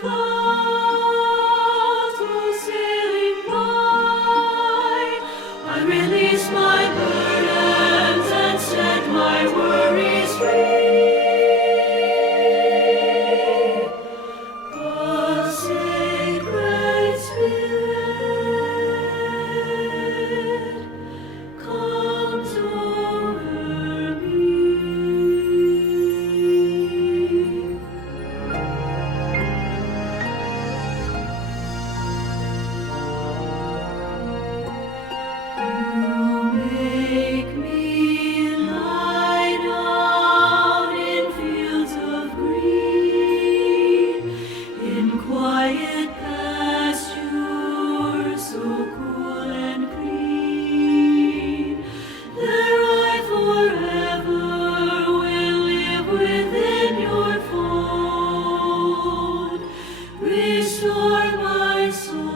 clouds go sailing by, I release my burdens and set my worries free. The sacred Spirit comes over me. You make me lie down in fields of green, in quiet pastures so cool and clean. There I forever will live within your fold. Restore my soul.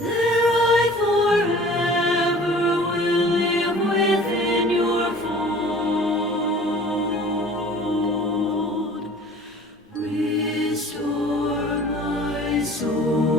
There I forever will live within your fold. Restore my soul.